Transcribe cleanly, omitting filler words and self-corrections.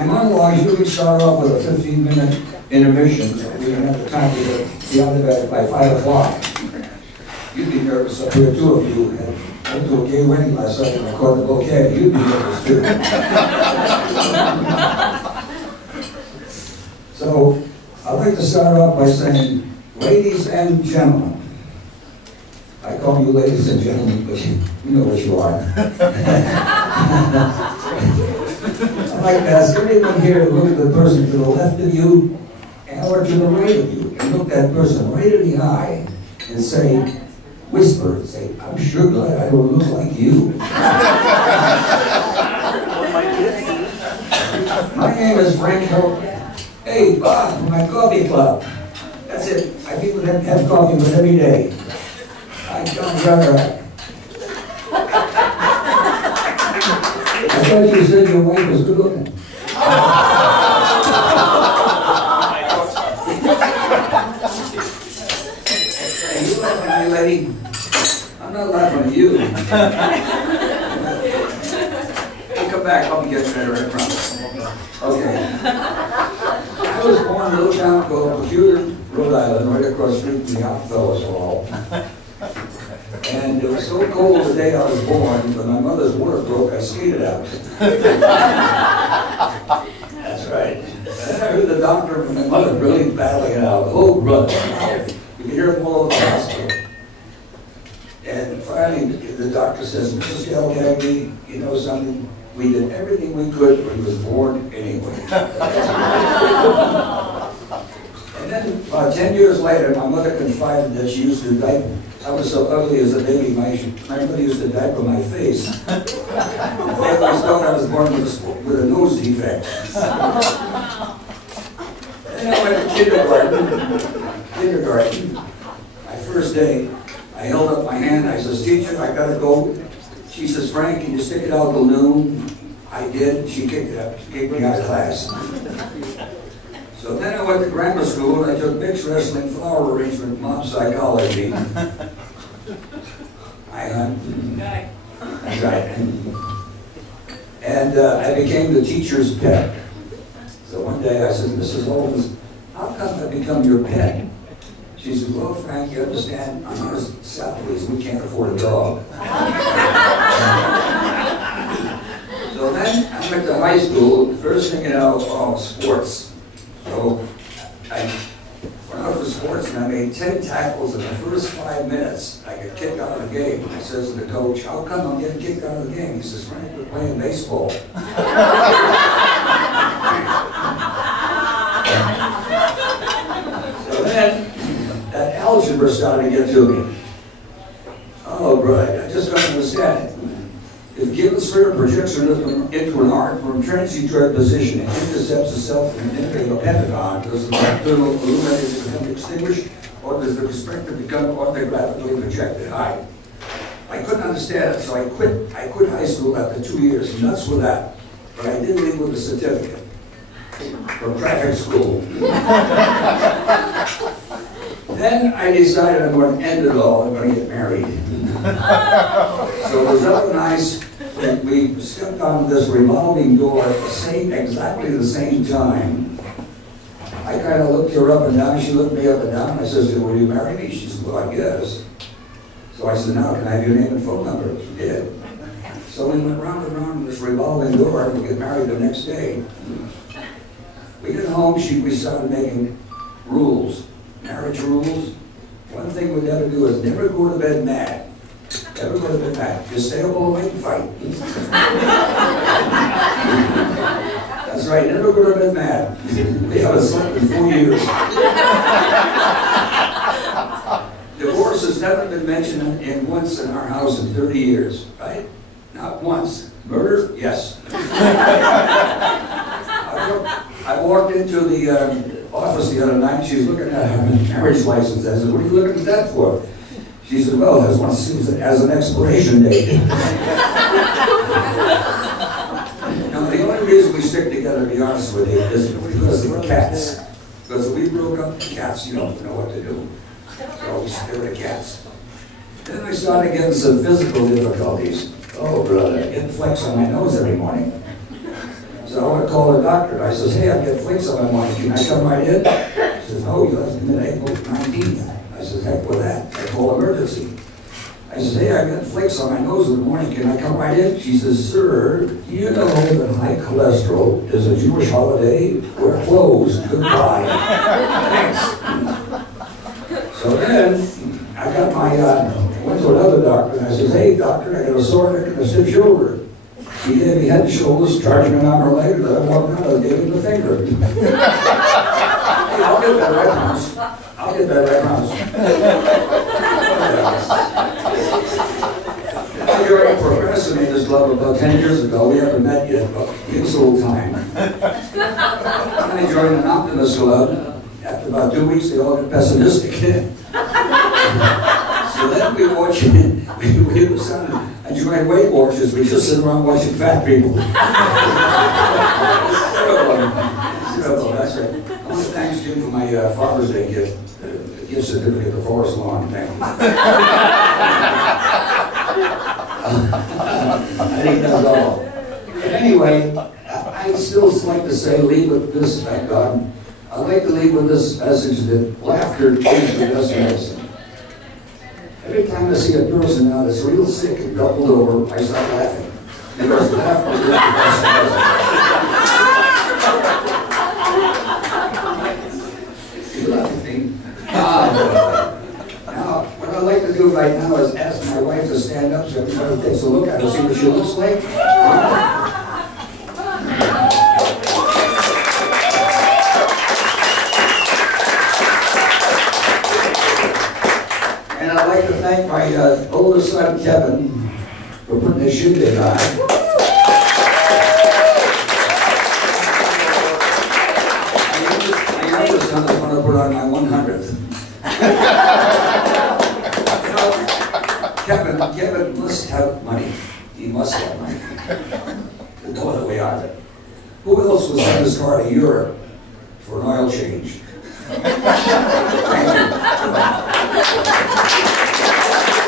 my monologues usually start off with a 15-minute intermission. We don't have the time to be out of bed by 5 o'clock. You'd be nervous up here, two of you. I went to a gay wedding last night and I caught the bouquet. You'd be nervous too. So, I'd like to start off by saying, ladies and gentlemen. I call you ladies and gentlemen, but you know what you are. I'd like to ask everyone here to look at the person to the left of you or to the right of you, and look that person right in the eye and say, whisper, say, I'm sure glad I don't look like you. My name is Frank Hill. Hey, Bob, from my coffee club. That's it. I meet with him, have coffee with every day. I'm John Rudder. I thought you said your wife was good looking. Hey, you laughing at me, lady? I'm not laughing at you. Hey, come back. I'll be getting better, I promise. Okay. I was born in a little town called Calcagnie, Rhode Island, right across the street from the Oddfellows Hall. And it was so cold the day I was born, when my mother's water broke, I skated out. That's right. And then I heard the doctor and my mother really battling it out. Oh, brother. You can hear them all over the hospital. And finally, the doctor says, Mrs. Calcagnie, you know something? We did everything we could when he was born anyway. And then, about 10 years later, my mother confided that she used to diaper. I was so ugly as a baby, my mother used to diaper my face. They always thought I was born with a nose defect. And then I went to kindergarten. My first day, I held up my hand, I says, teacher, I gotta go. She says, Frank, can you stick it out till noon? I did. She kicked me out of class. So then I went to grammar school and I took mixed wrestling, flower arrangement, mob psychology. That's right. And I became the teacher's pet. So one day I said, Mrs. Holmes, how come I become your pet? She said, well, Frank, you understand, I'm not as Southways, we can't afford a dog. So then I went to high school, first thing you know, sports. So I went out for sports and I made 10 tackles in the first 5 minutes. I got kicked out of the game. I says to the coach, how come I'm getting kicked out of the game? He says, Frank, we're playing baseball. So then that algebra started to get to me. Oh, right, I just don't understand it. If given sphere projects into an arc from transitory position and intercepts itself from an end of a pentagon, does the nocturnal illuminator become extinguished, or does the perspective become orthographically projected? I couldn't understand it, so I quit high school after 2 years, nuts with that. But I did leave with a certificate from traffic school. Then I decided I'm going to end it all, I'm going to get married. So it was rather nice. We stepped on this revolving door at exactly the same time. I kind of looked her up and down, she looked me up and down. I said, will you marry me? She said, well, I guess. So I said, now can I have your name and phone number? She did. So we went round and round this revolving door and we got married the next day. We got home, we started making rules, marriage rules. One thing we never do is never go to bed mad. Never go to bed mad. Just stay up all night and fight. That's right, never go to bed mad. We haven't slept in 4 years. Divorce has never been mentioned once in our house in 30 years, right? Not once. Murder? Yes. I walked into the office the other night, she was looking at her marriage license. I said, what are you looking at that for? She said, well, I just want to see it as an expiration date. Now, the only reason we stick together, to be honest with you, is because of the cats. Because if we broke up the cats, you don't know what to do. So we stick with the cats. Then I started getting some physical difficulties. Oh, brother, getting flecks on my nose every morning. said, I want to call the doctor. I says, hey, I get flakes on my mind. Can I come right in? She says, no, you left me April 19th. I says, heck with that. I call emergency. I says, hey, I got flakes on my nose in the morning. Can I come right in? She says, sir, do you know that high cholesterol is a Jewish holiday? We're closed. Goodbye. Thanks. So then, I got my, went to another doctor, and I says, hey, doctor, I got a sore neck and a stiff shoulder. He gave me head and shoulders, charged me an hour later, that I walked out, I gave him the finger. Hey, I'll get that, I promise. I'll get that, I promise. I joined a procrastinators club about 10 years ago. We haven't met yet, but it's all time. And I joined an optimist club. After about 2 weeks, they all get pessimistic. So then we watch, I joined Weight Watchers. We just sit around watching fat people. That's right. I want to thank Jim for my Father's Day gift. Gift certificate to Forest Lawn. Thank you. I think that's all. But anyway, I still like to say, leave with this, thank God. I'd like to leave with this message that laughter is the best medicine. Every time I see a person now that's real sick and doubled over, I start laughing. Because laughter is the best medicine. You laughing? Now, what I'd like to do right now is ask my wife to stand up so everybody takes a look at her, see what she looks like. And I'd like to thank my oldest son, Kevin, for putting his shindig on. My youngest son is going to put on my 100th. Kevin must have money. He must have money. There's no other way out of it. Who else would send his car to Europe for an oil change? Thank you.